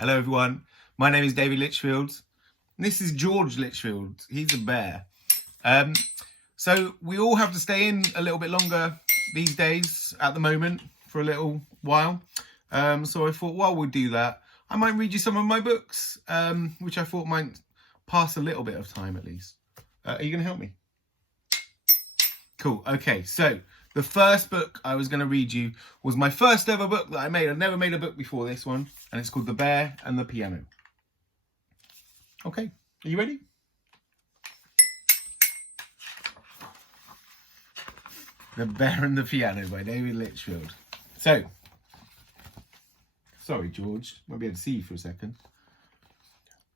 Hello everyone, my name is David Litchfield. This is George Litchfield, he's a bear. So we all have to stay in a little bit longer these days at the moment for a little while. So I thought while we do that, I might read you some of my books, which I thought might pass a little bit of time at least. Are you going to help me? Cool, okay, so the first book I was going to read you was my first ever book that I made. I've never made a book before this one, and it's called The Bear and the Piano. Okay, are you ready? The Bear and the Piano by David Litchfield. So, sorry George, won't be able to see you for a second.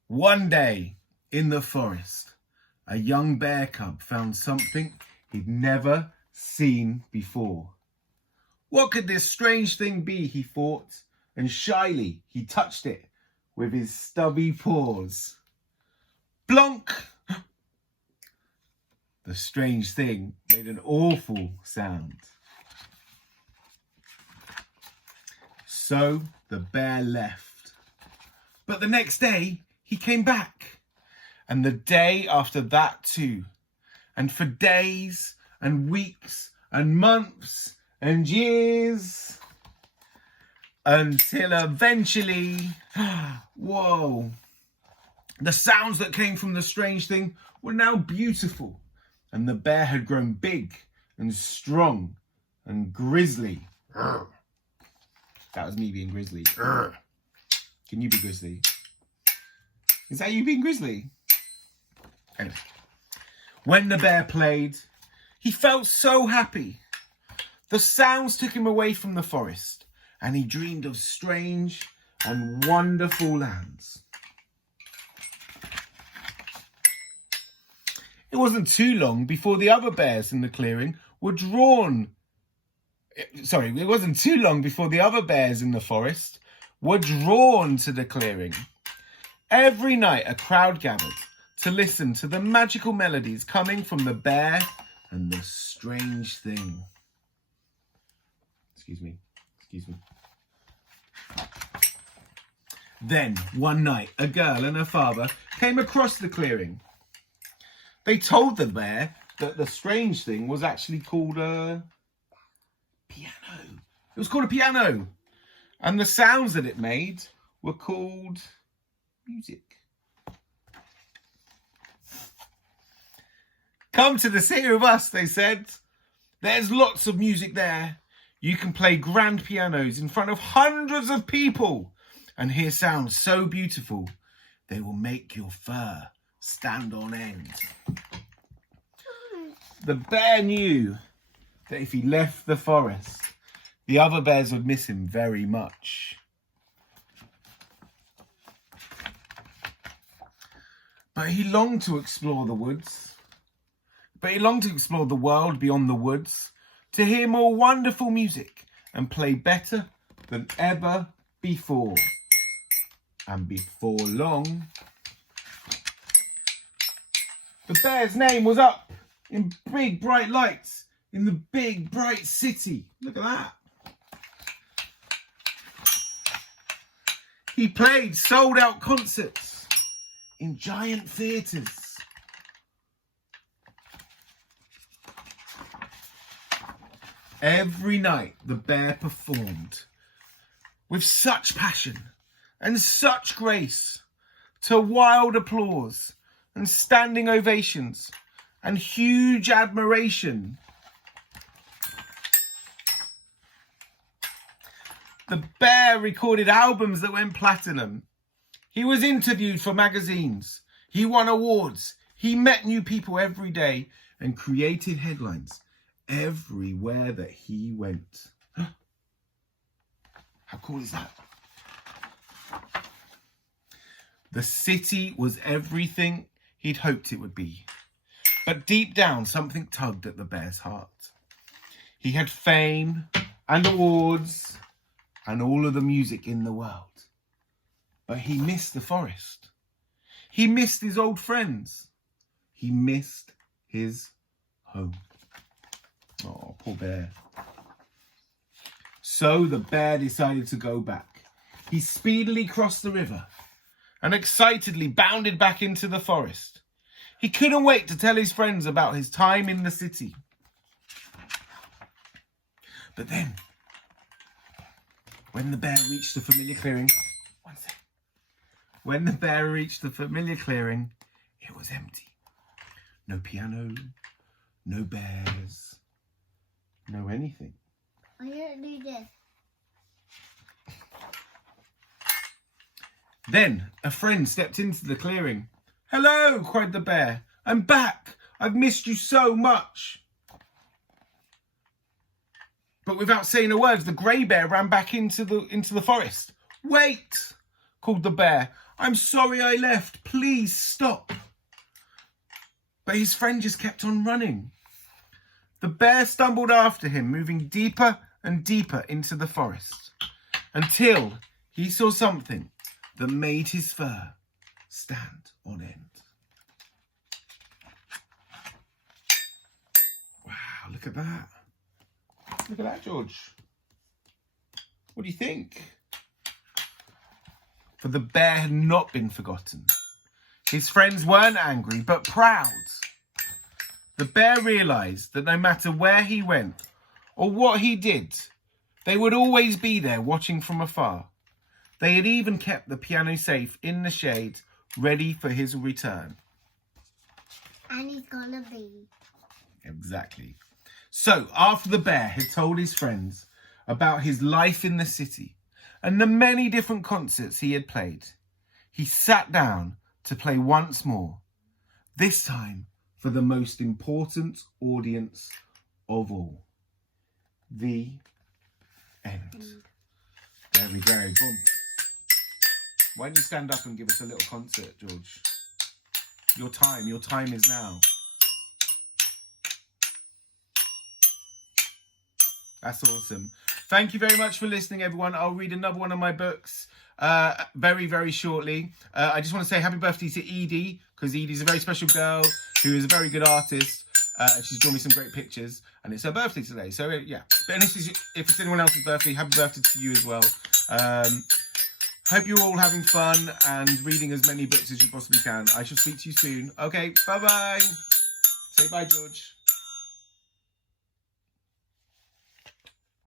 One day in the forest, a young bear cub found something he'd never seen before. What could this strange thing be, he thought, and shyly he touched it with his stubby paws. Plonk! The strange thing made an awful sound. So the bear left. But the next day he came back, and the day after that too, and for days and weeks and months and years, until eventually, whoa, the sounds that came from the strange thing were now beautiful, and the bear had grown big and strong and grizzly. That was me being grizzly. Can you be grizzly? Is that you being grizzly? Anyway. When the bear played, he felt so happy. The sounds took him away from the forest, and he dreamed of strange and wonderful lands. It wasn't too long before the other bears in the clearing were drawn. It wasn't too long before the other bears in the forest were drawn to the clearing. Every night a crowd gathered to listen to the magical melodies coming from the bear and the strange thing. Excuse me. Then, one night, a girl and her father came across the clearing. They told the bear that the strange thing was actually called a piano. It was called a piano. And the sounds that it made were called music. Come to the city with us, they said. There's lots of music there. You can play grand pianos in front of hundreds of people and hear sounds so beautiful they will make your fur stand on end. The bear knew that if he left the forest, the other bears would miss him very much. But he longed to explore the woods. But he longed to explore the world beyond the woods, to hear more wonderful music and play better than ever before. And before long, the bear's name was up in big bright lights in the big bright city. Look at that. He played sold out concerts in giant theatres. Every night the bear performed with such passion and such grace, to wild applause and standing ovations and huge admiration. The bear recorded albums that went platinum. He was interviewed for magazines. He won awards. He met new people every day and created headlines everywhere that he went. How cool is that? The city was everything he'd hoped it would be. But deep down, something tugged at the bear's heart. He had fame and awards and all of the music in the world. But he missed the forest. He missed his old friends. He missed his home. Oh, poor bear. So the bear decided to go back. he speedily crossed the river and excitedly bounded back into the forest. He couldn't wait to tell his friends about his time in the city. But then, when the bear reached the familiar clearing, When the bear reached the familiar clearing, it was empty. No piano, no bears, no anything. I'm gonna do this. Then a friend stepped into the clearing. "Hello," cried the bear. "I'm back. I've missed you so much." But without saying a word, the grey bear ran back into the forest. "Wait," called the bear. "I'm sorry I left. Please stop." But his friend just kept on running. The bear stumbled after him, moving deeper and deeper into the forest, until he saw something that made his fur stand on end. Wow, look at that. Look at that, George. What do you think? For the bear had not been forgotten. His friends weren't angry, but proud. The bear realised that no matter where he went or what he did, they would always be there watching from afar. They had even kept the piano safe in the shade, ready for his return. And he's gonna be. Exactly. So, after the bear had told his friends about his life in the city and the many different concerts he had played, he sat down to play once more, this time for the most important audience of all. The end. There we go. Boom. Why don't you stand up and give us a little concert, George? Your time is now. That's awesome. Thank you very much for listening, everyone. I'll read another one of my books very, very shortly. I just want to say happy birthday to Edie, because Edie's a very special girl who is a very good artist. She's drawn me some great pictures, and it's her birthday today. So, yeah. But if it's anyone else's birthday, happy birthday to you as well. Hope you're all having fun and reading as many books as you possibly can. I shall speak to you soon. Okay, bye-bye. Say bye, George.